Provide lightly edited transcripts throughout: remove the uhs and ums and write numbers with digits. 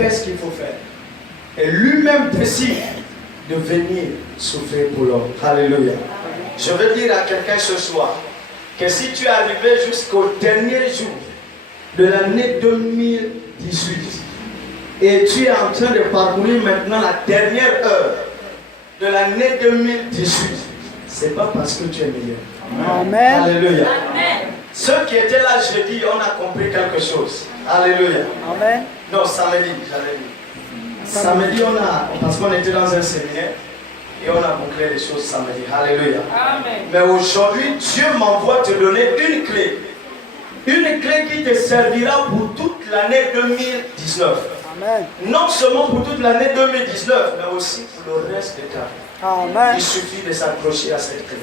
qu'est-ce qu'il faut faire? Et lui-même décide de venir souffrir pour l'homme. Alléluia. Je veux dire à quelqu'un ce soir que si tu es arrivé jusqu'au dernier jour de l'année 2018 et tu es en train de parcourir maintenant la dernière heure de l'année 2018, c'est pas parce que tu es meilleur. Amen. Alléluia. Amen. Ceux qui étaient là jeudi, on a compris quelque chose. Alléluia. Amen. Non, samedi, j'allais dire. Samedi, parce qu'on était dans un séminaire et on a bouclé les choses samedi. Alléluia. Amen. Mais aujourd'hui, Dieu m'envoie te donner une clé. Une clé qui te servira pour toute l'année 2019. Amen. Non seulement pour toute l'année 2019, mais aussi pour le reste de ta vie. Amen. Il suffit de s'accrocher à cette clé.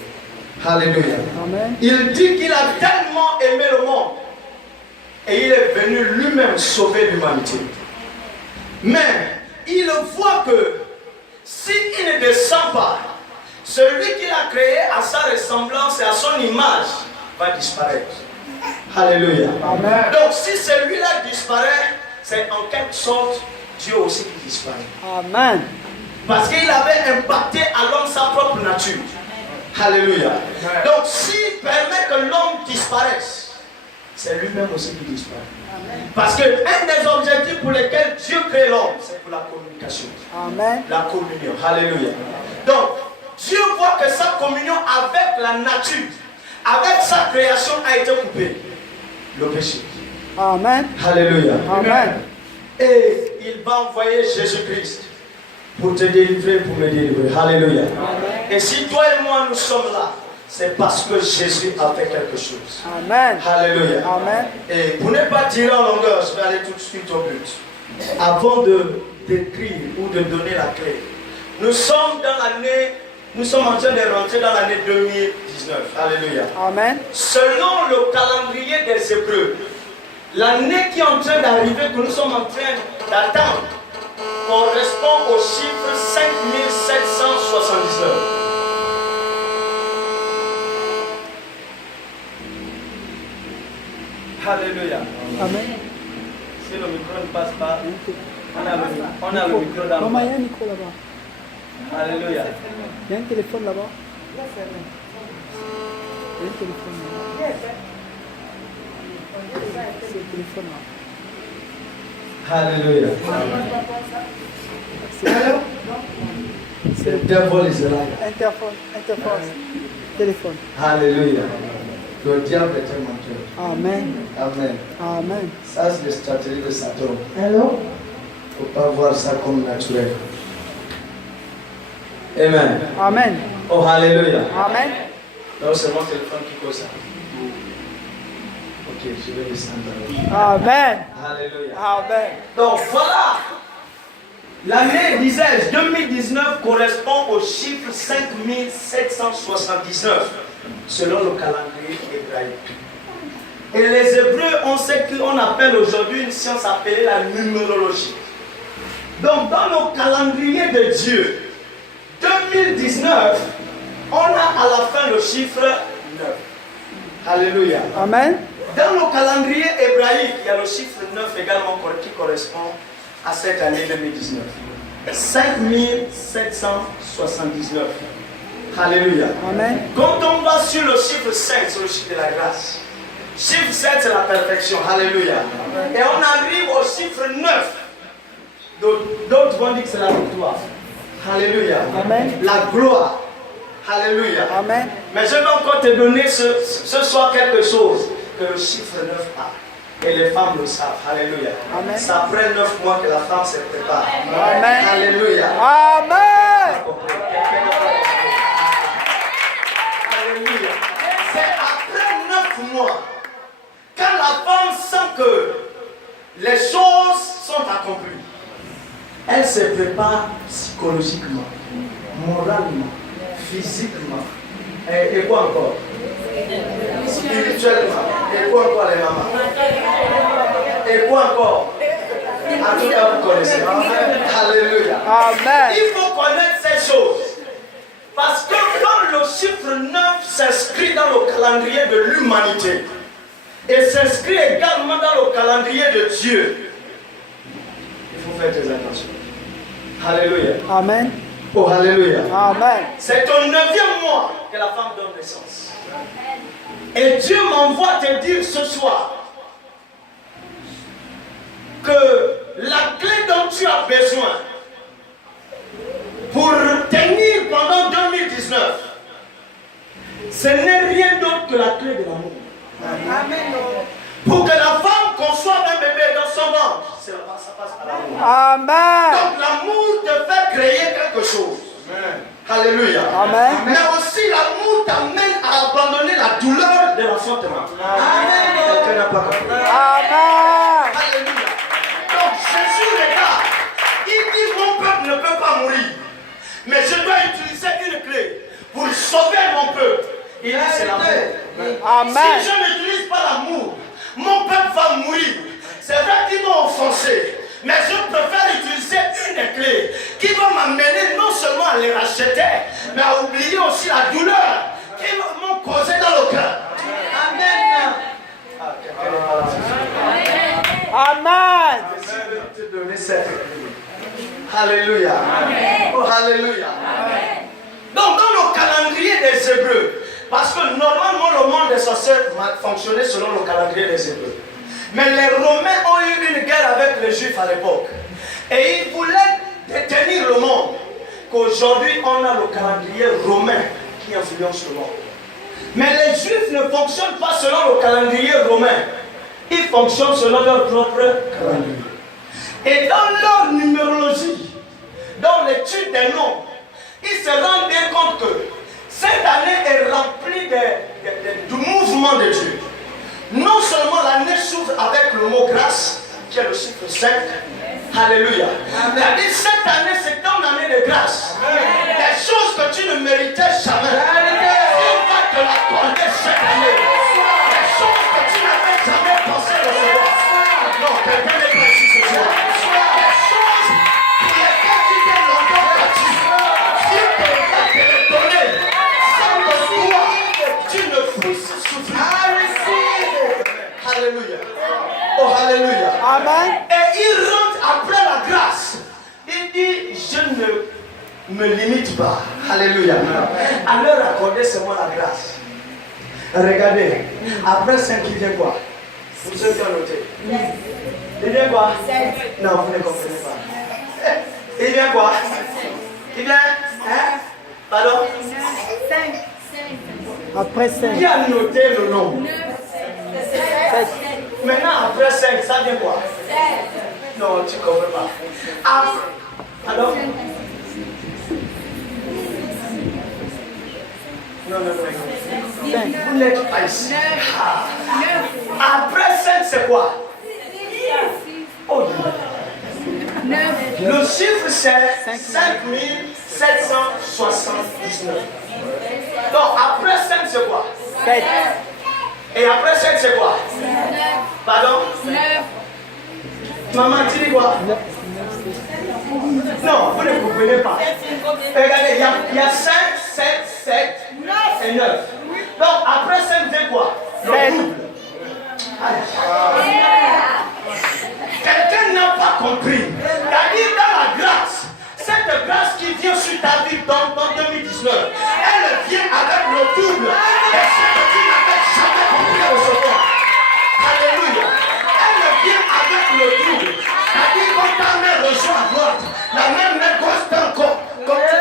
Alléluia. Amen. Il dit qu'il a tellement aimé le monde et il est venu lui-même sauver l'humanité. Mais il voit que s'il ne descend pas, celui qu'il a créé à sa ressemblance et à son image va disparaître. Alléluia. Amen. Donc si celui-là disparaît, c'est en quelque sorte Dieu aussi qui disparaît. Amen. Parce qu'il avait impacté à l'homme sa propre nature. Alléluia. Donc s'il permet que l'homme disparaisse, c'est lui-même aussi qui disparaît. Parce que un des objectifs pour lesquels Dieu crée l'homme, c'est pour la communication. Amen. La communion. Alléluia. Donc Dieu voit que sa communion avec la nature, avec sa création a été coupée. Le péché. Amen. Alléluia. Amen. Et il va envoyer Jésus-Christ pour te délivrer, pour me délivrer. Alléluia. Amen. Et si toi et moi nous sommes là, c'est parce que Jésus a fait quelque chose. Amen. Alléluia. Amen. Et pour ne pas tirer en longueur, je vais aller tout de suite au but. Avant de décrire ou de donner la clé, nous sommes en train de rentrer dans l'année 2019. Alléluia. Amen. Selon le calendrier des Hébreux, l'année qui est en train d'arriver, que nous sommes en train d'attendre, correspond au chiffre 5779. Alléluia. Amen. Si le micro ne passe pas, on a le micro dans Maman, le il y a un micro là-bas. Alléluia. Il y a un téléphone là-bas. Il y a un téléphone là-bas. C'est le téléphone là. Alléluia. C'est le diable is alive. Interphone. Téléphone. Alléluia. Le diable est un menteur. Amen. Amen. Amen. Ça, c'est la stratégie de Satan. Hello. Il ne faut pas voir ça comme naturel. Amen. Amen. Oh, Alléluia. Amen. Non, c'est mon téléphone qui cause ça. Ok, je vais descendre. Amen. Alléluia. Amen. Donc voilà. L'année, disais-je, 2019 correspond au chiffre 5779 selon le calendrier hébraïque. Et les Hébreux ont ce qu'on appelle aujourd'hui une science appelée la numérologie. Donc dans le calendrier de Dieu, 2019, on a à la fin le chiffre 9. Alléluia. Amen. Dans le calendrier hébraïque, il y a le chiffre 9 également qui correspond à cette année 2019. 5779. Alléluia. Amen. Quand on va sur le chiffre 5, c'est le chiffre de la grâce. Chiffre 7, c'est la perfection. Alléluia. Et on arrive au chiffre 9. D'autres vont dire que c'est la victoire. Alléluia. Amen. La gloire. Alléluia. Amen. Mais je vais encore te donner ce soir quelque chose que le chiffre 9 a. Et les femmes le savent. Alléluia. Amen. C'est après 9 mois que la femme se prépare. Amen. Alléluia. Amen. Alléluia. C'est après 9 mois, quand la femme sent que les choses sont accomplies, elle se prépare psychologiquement, moralement, physiquement. Et quoi encore? Spirituellement. Et quoi encore les mamans? Et quoi encore? En tout cas, vous connaissez. Alléluia. Amen. Il faut connaître ces choses. Parce que quand le chiffre 9 s'inscrit dans le calendrier de l'humanité et s'inscrit également dans le calendrier de Dieu, il faut faire très attention. Alléluia. Amen. Oh, alléluia. Amen. C'est au 9e mois que la femme donne naissance. Et Dieu m'envoie te dire ce soir que la clé dont tu as besoin pour tenir pendant 2019, ce n'est rien d'autre que la clé de l'amour. Amen. Pour que la femme conçoive un bébé dans son ventre, ça passe par l'amour. Amen. Donc l'amour te fait créer quelque chose. Amen. Alléluia. Amen. Mais aussi l'amour t'amène à abandonner la douleur de l'enfantement. Amen. Quelqu'un n'a pas compris. Amen. Alléluia. Donc Jésus regarde. Il dit mon peuple ne peut pas mourir. Mais je dois utiliser une clé pour sauver mon peuple. Il dit c'est l'amour. Amen. Si je n'utilise pas l'amour, mon peuple va mourir. C'est vrai qu'ils m'ont offensé. Mais je préfère utiliser une clé qui va m'amener non seulement à les racheter, mais à oublier aussi la douleur qu'ils m'ont causée dans le cœur. Amen. Amen. Je vais te donner cette clé. Alléluia. Oh, alléluia. Donc dans le calendrier des Hébreux, parce que normalement le monde des sorciers fonctionnait selon le calendrier des Hébreux. Mais les Romains ont eu une guerre avec les Juifs à l'époque. Et ils voulaient détenir le monde. Qu'aujourd'hui, on a le calendrier romain qui influence le monde. Mais les Juifs ne fonctionnent pas selon le calendrier romain. Ils fonctionnent selon leur propre calendrier. Et dans leur numérologie, dans l'étude des noms, ils se rendent bien compte que cette année est remplie du mouvement de Dieu. Non seulement l'année s'ouvre avec le mot grâce, qui est le chiffre 5. Alléluia. C'est-à-dire cette année, c'est ton année de grâce. Des choses que tu ne méritais jamais. Il va te l'accorder cette année. Des choses que tu n'avais jamais pensé recevoir. Non, quelqu'un n'est pas ici ce soir. Des choses pour lesquelles tu t'es longtemps battu. Dieu va te les donner. Sans que toi, tu ne puisses souffrir. Alléluia. Oh, alléluia. Amen. Et il rentre après la grâce. Il dit, je ne me limite pas. Alléluia. À leur accorder seulement la grâce. Regardez. Après 5, il vient quoi? Vous avez bien noté. Il vient quoi? Non, vous ne comprenez pas. Il vient quoi? Il vient? Hein? Pardon? 5. Après 5. Qui a noté le nom? Maintenant, après 5, ça vient quoi? Non, tu ne comprends pas. Après, alors? Non. Vous n'êtes pas ici. Après 5, c'est quoi? Oh, le chiffre, c'est 5779. Donc, après 5, c'est quoi? 7. Et après 5, c'est quoi? Pardon? 9. Maman, tu dis quoi? Non, vous ne comprenez pas. Regardez, il y a 5, 7, 7 et 9. Donc, après 5, c'est quoi? Le double. Quelqu'un n'a pas compris. C'est-à-dire dans la grâce, cette grâce qui vient sur ta vie dans 2019, elle vient avec le double de ce que tu n'avais jamais compris recevoir. Alléluia. Elle vient avec le double. C'est-à-dire quand ta mère reçoit à droite, la même mère gosse encore. Comme tu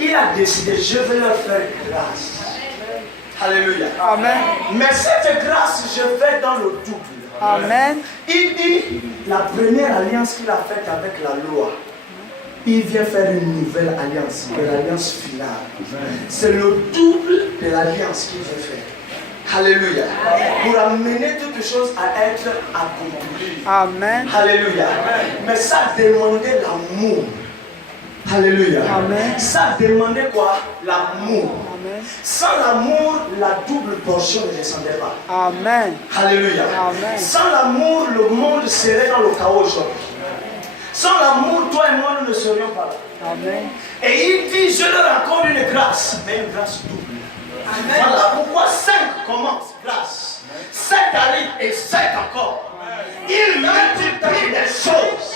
il a décidé, je vais leur faire grâce. Alléluia. Amen. Mais cette grâce, je vais dans le double. Amen. Il dit, la première alliance qu'il a faite avec la loi, il vient faire une nouvelle alliance, l'alliance finale. C'est le double de l'alliance qu'il veut faire. Alléluia. Pour amener toutes choses à être accomplies. Amen. Alléluia. Mais ça demandait l'amour. Alléluia. Amen. Ça demandait quoi? L'amour. Amen. Sans l'amour, la double portion ne descendait pas. Amen. Alléluia. Amen. Sans l'amour, le monde serait dans le chaos aujourd'hui. Sans l'amour, toi et moi, nous ne serions pas là. Amen. Et il dit, je leur accorde une grâce, mais une grâce double. Amen. Voilà pourquoi 5 commence, grâce. 7 arrive et 7 encore. Il multiplie les choses.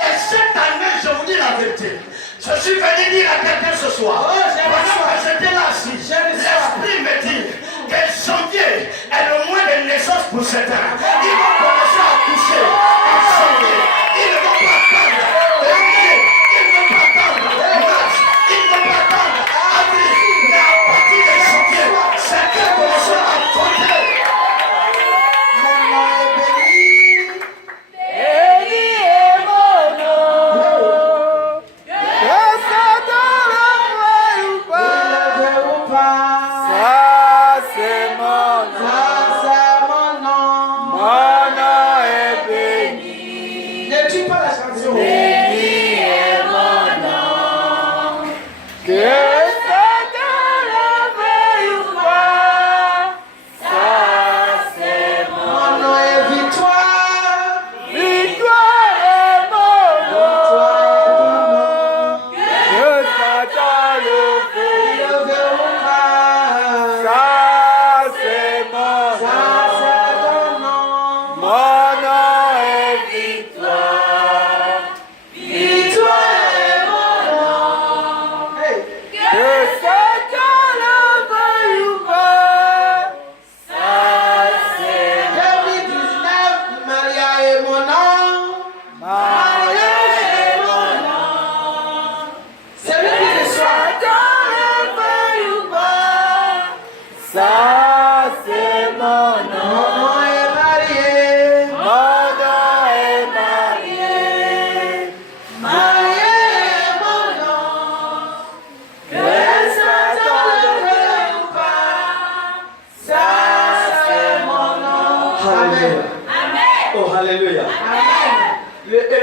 Et cette année, je vous dis la vérité. Je suis venu dire à quelqu'un ce soir. Pendant que j'étais là assis, l'esprit me dit que janvier est le mois de naissance pour certains. Ils vont commencer à coucher en janvier. Ils ne vont pas attendre février. Ils ne vont pas attendre mars. Ils ne vont pas attendre avril. Mais à partir de janvier, certains commenceront à compter. Mon nom est béni.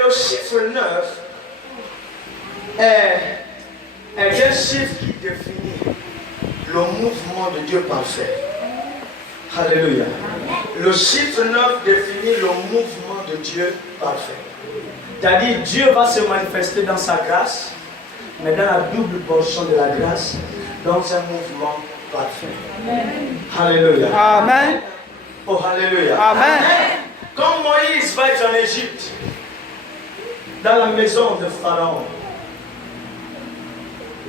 Le chiffre 9 est un chiffre qui définit le mouvement de Dieu parfait. Alléluia. Le chiffre 9 définit le mouvement de Dieu parfait. C'est-à-dire Dieu va se manifester dans sa grâce, mais dans la double portion de la grâce, dans un mouvement parfait. Amen. Alléluia. Amen. Oh, alléluia. Amen. Quand Moïse va être en Égypte, dans la maison de Pharaon,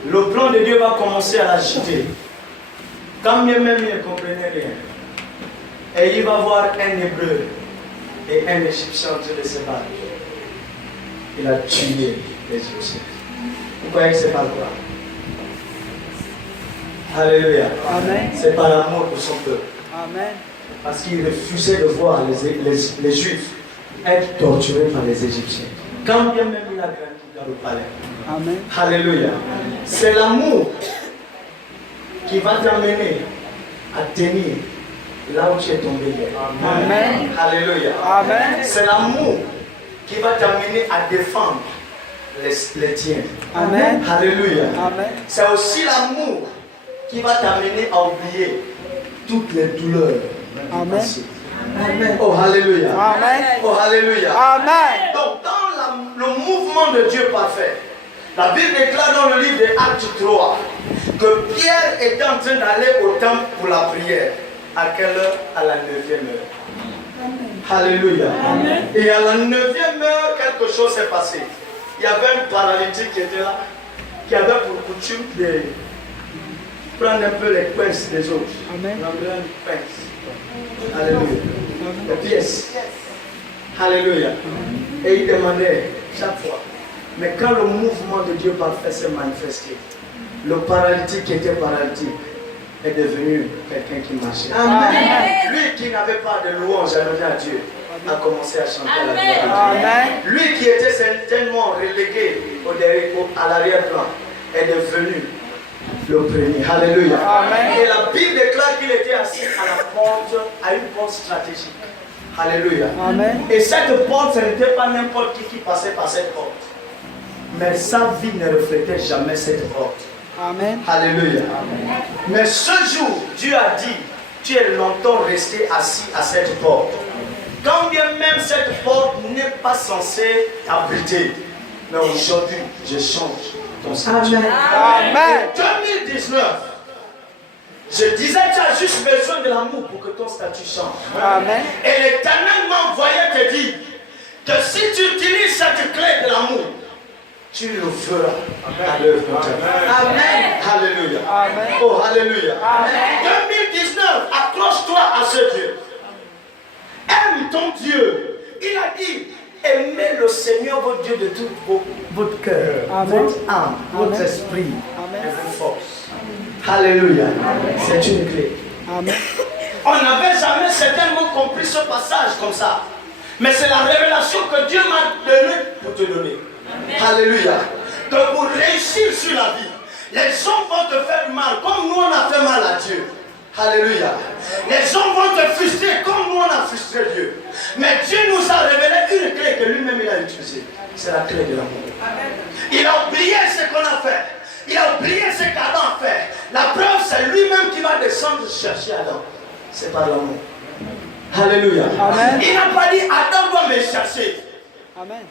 le plan de Dieu va commencer à l'agiter. Quand bien même il ne comprenait rien. Et il va voir un Hébreu et un Égyptien en train de se battre. Il a tué les Égyptiens. Vous croyez que c'est pas quoi? Alléluia. Amen. C'est par amour pour son peuple. Amen. Parce qu'il refusait de voir les Juifs être torturés par les Égyptiens. Quand bien même il a grandi dans le palais. Amen. Alléluia. C'est l'amour qui va t'amener à tenir là où tu es tombé hier. Amen. Alléluia. Amen. C'est l'amour qui va t'amener à défendre les tiens. Amen. Alléluia. Amen. C'est aussi l'amour qui va t'amener à oublier toutes les douleurs. Amen. Amen. Oh, alléluia. Amen. Oh, alléluia. Amen. Donc, dans le mouvement de Dieu parfait, la Bible déclare dans le livre de Actes 3 que Pierre était en train d'aller au temple pour la prière. À quelle heure? À la 9e heure. Alléluia. Amen. Et à la 9e heure, quelque chose s'est passé. Il y avait un paralytique qui était là, qui avait pour coutume de prendre un peu les pinces des autres. Amen. Prendre une pince. Alléluia. Les pièces. Alléluia. Et il demandait chaque fois. Mais quand le mouvement de Dieu parfait s'est manifesté, le paralytique qui était paralytique est devenu quelqu'un qui marchait. Amen. Lui qui n'avait pas de louange à donner à Dieu a commencé à chanter la gloire de Dieu. Amen. Lui qui était certainement relégué à l'arrière-plan est devenu le premier. Alléluia. Amen. Et la Bible déclare qu'il était assis à la porte, à une porte stratégique. Alléluia. Amen. Et cette porte, ce n'était pas n'importe qui passait par cette porte. Mais sa vie ne reflétait jamais cette porte. Amen. Alléluia. Mais ce jour, Dieu a dit, tu es longtemps resté assis à cette porte. Quand bien même cette porte n'est pas censée abriter. Mais aujourd'hui, je change ton statut. Amen. 2019, je disais, tu as juste besoin de l'amour pour que ton statut change. Amen. Et l'Éternel m'a envoyé te dire que si tu utilises cette clé de l'amour, tu le feras à l'œuvre de ta vie. Amen. Alléluia. Amen. Oh, alléluia. Amen. 2019, accroche-toi à ce Dieu. Aime ton Dieu. Il a dit, aimez le Seigneur votre Dieu de tout votre cœur, Amen. votre âme, votre Amen. esprit Amen. et votre force. Alléluia. C'est une clé. Amen. On n'avait jamais certainement compris ce passage comme ça. Mais c'est la révélation que Dieu m'a donnée pour te donner. Alléluia. Que pour réussir sur la vie, les gens vont te faire du mal comme nous on a fait mal à Dieu. Alléluia. Les gens vont te frustrer comme nous on a frustré Dieu. Mais Dieu nous a révélé une clé que lui-même il a utilisée. C'est la clé de l'amour. Il a oublié ce qu'on a fait. Il a oublié ce qu'Adam a fait. La preuve, c'est lui-même qui va descendre chercher Adam. C'est par l'amour. Alléluia. Amen. Il n'a pas dit Adam doit me chercher. Amen.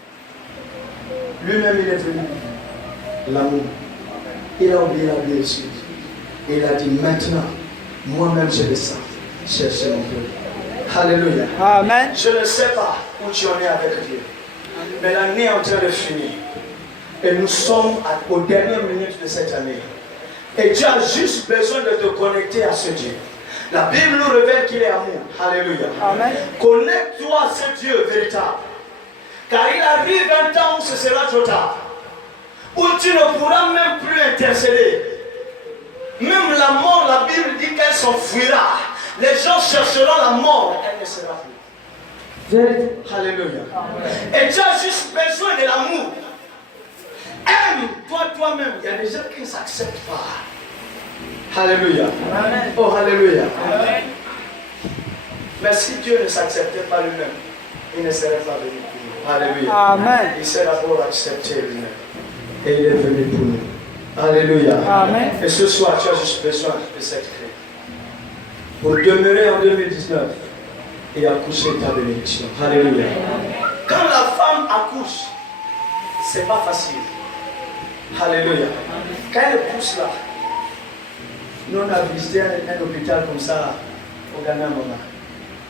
Lui-même, il est venu. L'amour. Il a oublié la blessure. Et il a dit maintenant, moi-même je descends chercher mon peuple. Alléluia. Amen. Je ne sais pas où tu en es avec Dieu. Mais l'année est en train de finir. Et nous sommes aux dernières minutes de cette année. Et tu as juste besoin de te connecter à ce Dieu. La Bible nous révèle qu'il est amour. Alléluia. Amen. Connecte-toi à ce Dieu véritable. Car il arrive un temps où ce sera trop tard. Où tu ne pourras même plus intercéder. Même la mort, la Bible dit qu'elle s'enfuira. Les gens chercheront la mort, elle ne sera plus. Alléluia. Et tu as juste besoin de l'amour. Aime-toi toi-même. Il y a des gens qui ne s'acceptent pas. Alléluia. Amen. Oh, alléluia. Amen. Mais si Dieu ne s'acceptait pas lui-même, il ne serait pas venu pour nous. Alléluia. Amen. Il s'est d'abord accepté lui-même. Et il est venu pour nous. Alléluia. Amen. Et ce soir, tu as juste besoin de cette clé. Pour demeurer en 2019 et accoucher ta bénédiction. Alléluia. Quand la femme accouche, c'est pas facile. Alléluia. Quand elle pousse là, nous on a visité un hôpital comme ça au Ghana, maman.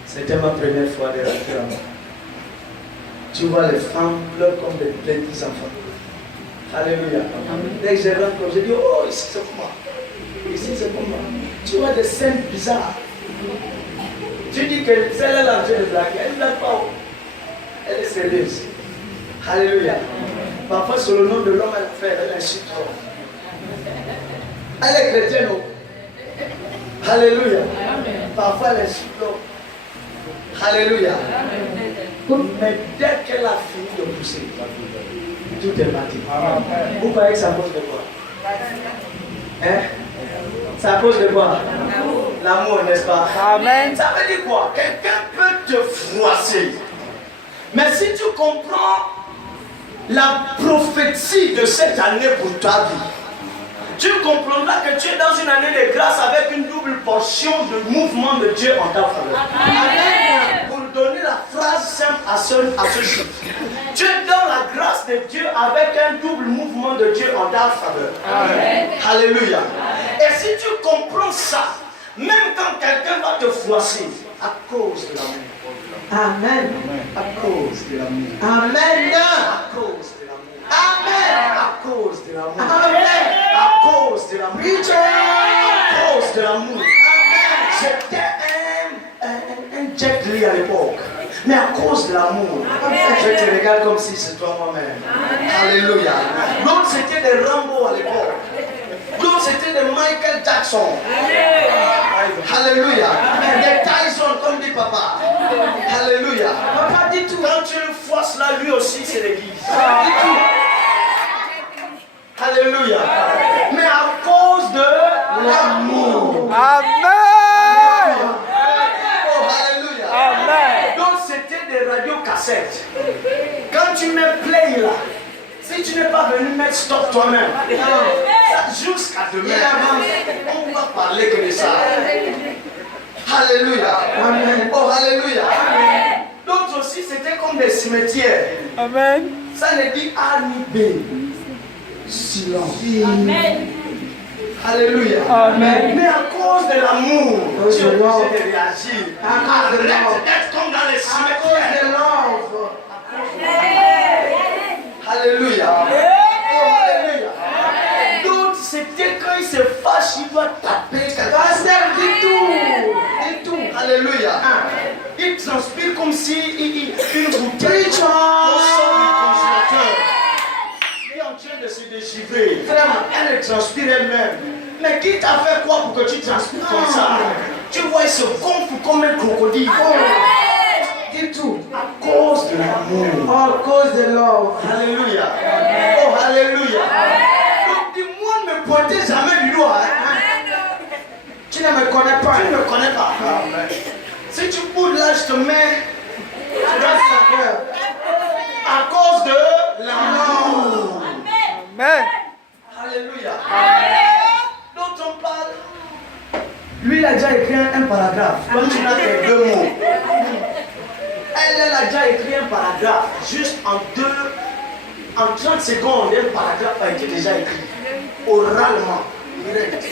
C'était ma première fois de rentrer là-bas. Tu vois les femmes pleurent comme des petits enfants. Alléluia. Dès que je rentre, je dis, oh, ici c'est pour moi. Ici c'est pour moi. Tu vois des scènes bizarres. Tu dis que celle-là, là, je blague. Elle ne blague pas. Elle est sérieuse. Alléluia. Parfois, sur le nom de l'homme, elle fait, elle insulte l'homme. Elle est chrétienne. Alléluia. Parfois, elle insulte l'homme. Alléluia. Mais dès qu'elle a fini de pousser, tout est parti. Vous croyez que ça cause de quoi? Hein? Ça cause de quoi? L'amour, n'est-ce pas? Amen. Ça veut dire quoi? Quelqu'un peut te froisser. Mais si tu comprends la prophétie de cette année pour ta vie, tu comprendras que tu es dans une année de grâce avec une double portion de mouvement de Dieu en ta faveur. Amen. Pour donner la phrase simple à ce chiffre. Tu es dans la grâce de Dieu avec un double mouvement de Dieu en ta faveur. Amen. Alléluia. Et si tu comprends ça, même quand quelqu'un va te froisser, à cause de l'amour. Amen. À cause de l'amour. Amen. À cause de l'amour. Amen. À cause de l'amour. Amen. À cause de l'amour. À cause de l'amour. J'étais un Jet Li à l'époque. Mais à cause de l'amour, je te regarde comme si c'était toi moi-même. Alléluia. D'autres c'était des Rambo à l'époque. D'autres c'était des Michael Jackson. Alléluia. Des Tyson comme dit papa. Alléluia. Papa dit tout. Quand tu le forces là, lui aussi c'est l'église. Alléluia. Mais à cause de accepte. Quand tu mets play là, si tu n'es pas venu mettre stop toi-même, jusqu'à demain, on va parler que de ça. Alléluia. Amen. Oh, alléluia. Amen. D'autres aussi, c'était comme des cimetières. Amen. Ça ne dit A ni B. Silence. Amen. Alléluia. Amen. Mais à cause de l'amour, tu es obligé de réagir. Arrête d'être comme dans les cimetières. À cause de l'amour. Alléluia. Oh, alléluia. D'autres, c'était quand il se fâche, il doit taper. Pasteur, dis tout. Alléluia. Il transpire comme si une bouteille au sol du congélateur. Il est en train de se dégivrer. Elle transpire elle-même. Mais qui t'a fait quoi pour que tu transpires comme ça? Tu vois, il se gonfle comme un crocodile. Dis tout. À cause de l'amour. À cause de l'or. Alléluia. Oh, alléluia. Donc, du monde ne me pointez jamais du doigt. Tu ne me connais pas. Tu ne me connais pas. Si tu boudes là, je te mets à cause de l'amour. Amen. Alléluia. Donc on parle. Lui, il a déjà écrit un paragraphe. Comme tu n'as que 2 mots. Elle a déjà écrit un paragraphe. Juste en 30 secondes, un paragraphe a été déjà écrit. Oralement. Direct.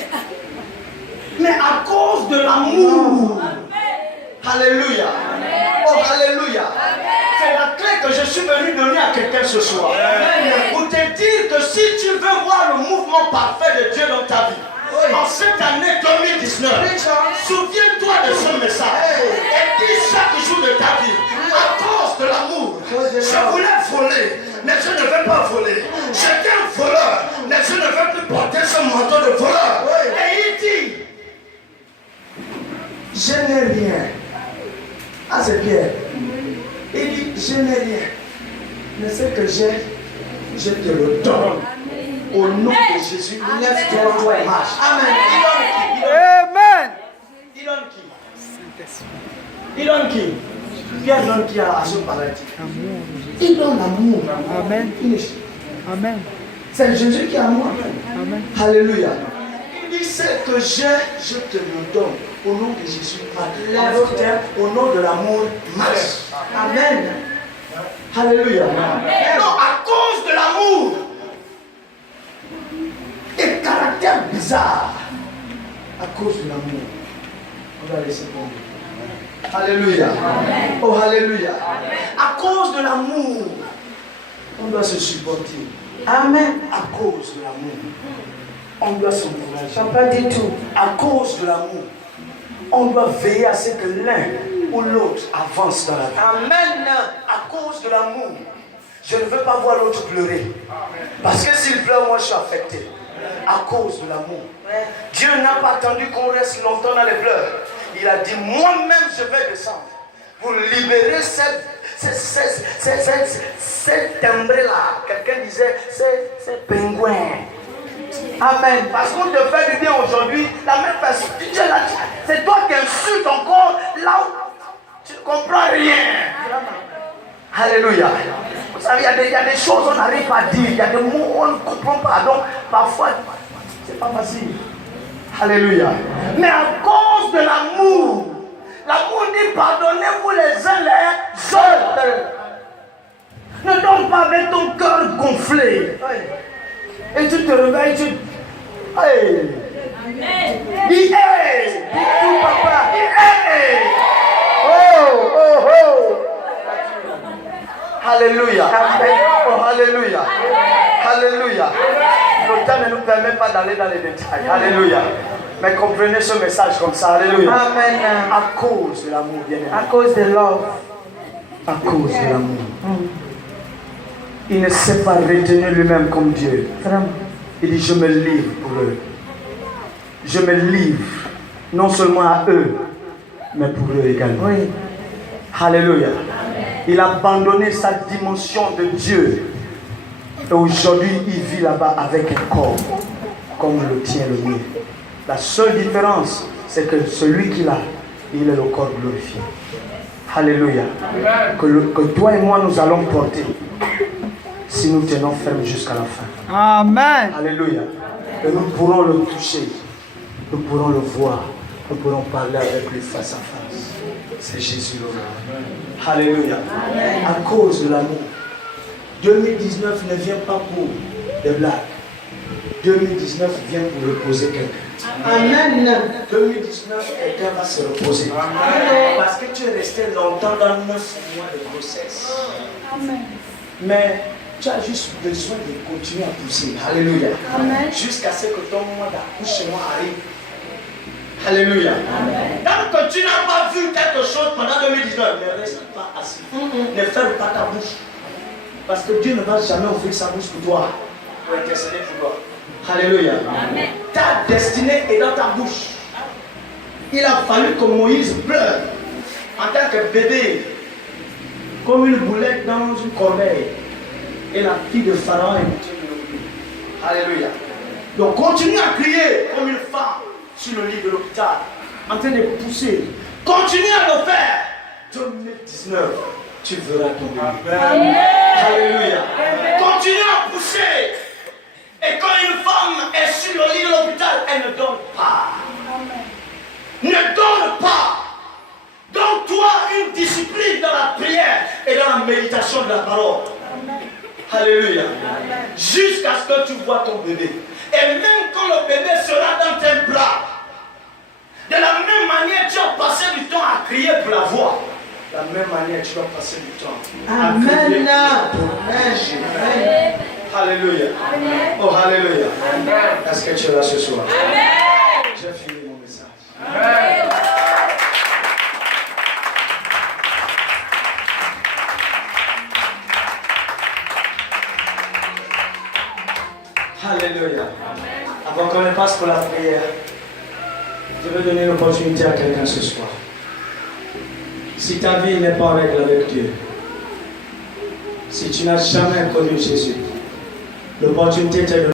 Mais à cause de l'amour. Alléluia. Oh, alléluia. C'est la clé que je suis venu donner à quelqu'un ce soir. Pour te dire que si tu veux voir le mouvement parfait de Dieu dans ta vie, en cette année 2019, souviens-toi de ce message et dis chaque jour de ta vie, à cause de l'amour, je voulais voler, mais je ne vais pas voler. J'étais un voleur, mais je ne vais plus porter ce manteau de voleur. Et il dit, je n'ai rien. Ah, c'est Pierre. Il dit, je n'ai rien. Mais ce que j'ai, je te le donne. Au nom de Jésus, lève-toi et marche. Amen. Amen. Il donne qui? Il donne qui? Pierre donne qui à ce paradis? Il donne l'amour. Amen. Finish. Amen. C'est Jésus qui a l'amour. Amen. Alléluia. Il dit, ce que j'ai, je te le donne. Au nom de Jésus. Lève-toi. Au nom de l'amour, marche. Amen. Alléluia. Non, à cause de l'amour. Et caractère bizarre. À cause de l'amour. On va laisser tomber. Alléluia. Amen. Oh, alléluia. Amen. À cause de l'amour, on doit se supporter. Amen. À cause de l'amour, on doit s'encourager. Pas du tout. À cause de l'amour, on doit veiller à ce que l'un ou l'autre avance dans la vie. Amen. À cause de l'amour, je ne veux pas voir l'autre pleurer. Parce que s'il pleure, moi je suis affecté. À cause de l'amour. Dieu n'a pas attendu qu'on reste longtemps dans les pleurs. Il a dit, moi-même je vais descendre pour libérer cette timbrée-là. Quelqu'un disait, c'est pingouin. Amen. Parce qu'on te fait du bien aujourd'hui, la même personne, c'est toi qui insultes encore là où tu ne comprends rien. Alléluia. Vous savez, il y a des choses qu'on n'arrive pas à dire, il y a des mots qu'on ne comprend pas. Donc, parfois, c'est pas facile. Alléluia. Mais à cause de l'amour, l'amour dit pardonnez-vous les uns les autres. Ne tombe pas avec ton cœur gonflé. Et tu te réveilles, tu. Hey. Dis hey. Dis tout, papa. Dis hey. Oh, oh, oh. Alléluia. Oh, alléluia. Alléluia. Le temps ne nous permet pas d'aller dans les détails. Alléluia. Mais comprenez ce message comme ça. Alléluia. Amen. À cause de l'amour, bien aimé. À cause de love. À cause de l'amour. Il ne s'est pas retenu lui-même comme Dieu. Il dit, je me livre pour eux. Je me livre, non seulement à eux, mais pour eux également. Oui. Alléluia. Il a abandonné sa dimension de Dieu. Et aujourd'hui, il vit là-bas avec un corps, comme le tien, le mien. La seule différence, c'est que celui qu'il a, il est le corps glorifié. Alléluia. Que toi et moi nous allons porter si nous tenons ferme jusqu'à la fin. Amen. Alléluia. Et nous pourrons le toucher, nous pourrons le voir, nous pourrons parler avec lui face à face. C'est Jésus le roi. Alléluia. À cause de l'amour. 2019 ne vient pas pour des blagues. 2019 vient pour reposer quelqu'un. Amen. 2019, quelqu'un va se reposer. Amen. Parce que tu es resté longtemps dans 9 mois de grossesse. Amen. Mais tu as juste besoin de continuer à pousser. Alléluia. Amen. Jusqu'à ce que ton moment d'accouchement arrive. Alléluia. Amen. Tant que tu n'as pas vu quelque chose pendant 2019, ne reste pas assis. Ne ferme pas ta bouche. Parce que Dieu ne va jamais ouvrir sa bouche pour toi. Pour intercéder pour toi. Alléluia. Amen. Ta destinée est dans ta bouche. Il a fallu que Moïse pleure en tant que bébé, comme une boulette dans une corbeille. Et la fille de Pharaon est montée de l'eau. Alléluia. Donc continue à crier comme une femme sur le lit de l'hôpital, en train de pousser. Continue à le faire. 2019, tu verras ton bébé. Alléluia. Continue à pousser. Et quand une femme est sur le lit de l'hôpital, elle ne donne pas. Ne donne pas. Donne-toi une discipline dans la prière et dans la méditation de la parole. Alléluia. Jusqu'à ce que tu vois ton bébé. Et même quand le bébé sera dans tes bras, de la même manière tu as passé du temps à crier pour la voir. De la même manière tu vas passer du temps à crier pour Amen. Alléluia. Oh, alléluia. Est-ce que tu es là ce soir? J'ai fini mon message. Amen. Alléluia. Avant qu'on ne passe pour la prière, je veux donner l'opportunité à quelqu'un ce soir. Si ta vie n'est pas en règle avec Dieu, si tu n'as jamais connu Jésus, l'opportunité est de